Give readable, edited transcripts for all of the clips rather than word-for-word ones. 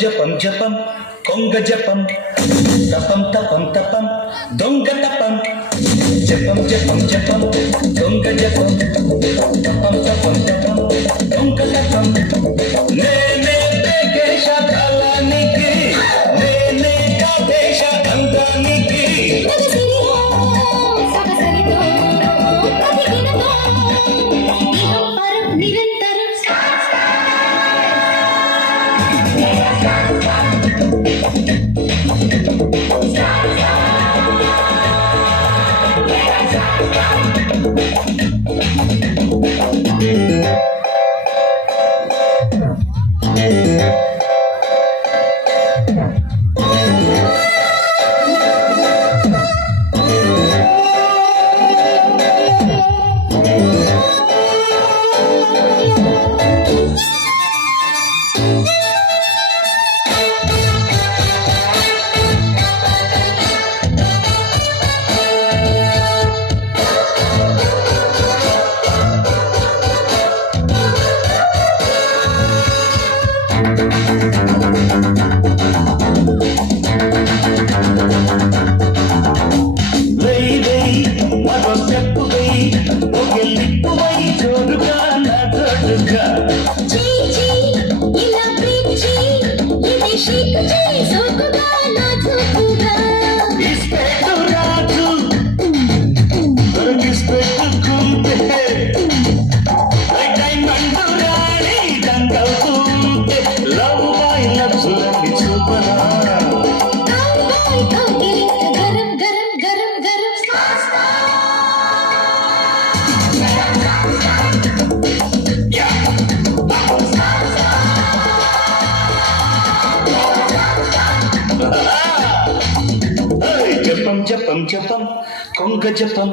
జపం జపం కొంగ జపం తపం తపం తపం దొంగ తపం జపం జపం జపం దొంగ జపం తపం తపం తపం దొంగ తపం నేనే దేశ కాలానికి నేనే దేశ అందానికి జపం జపం కొంగ జపం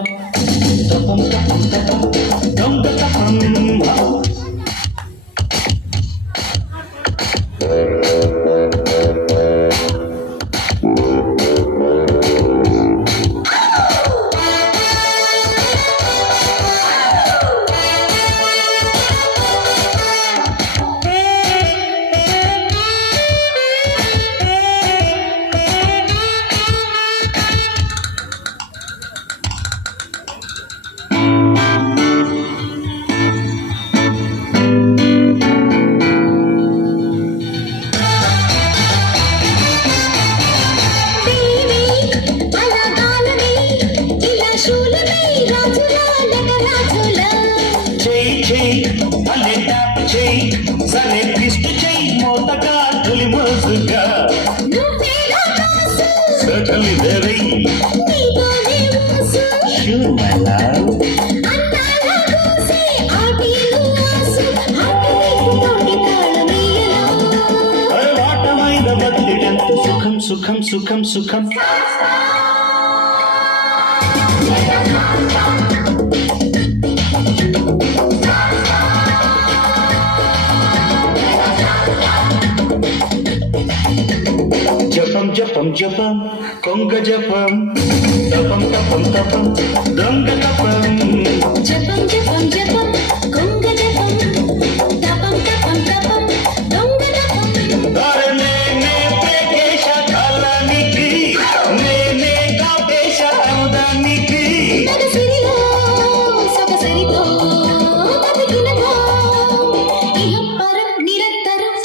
తపం తపం తపం దొంగ తపం సరే క్రిస్తు చెయ్యి మోతగా తొలి మోసుగా సటలి వెరీ sure my love వాటమైన బతిడెంత సుఖం సుఖం సుఖం సుఖం జపం జపం జపం కొంగ జపం తపం తపం తపం దొంగ తపం జపం జపం జపం కొంగ జపం తపం తపం తపం దొంగ తపం నేనే దేశ కాలానికి నేనే దేశ అందానికి నగసిరిలో సొగసరితో బతికినదో ఇహం పరం నిరంతరం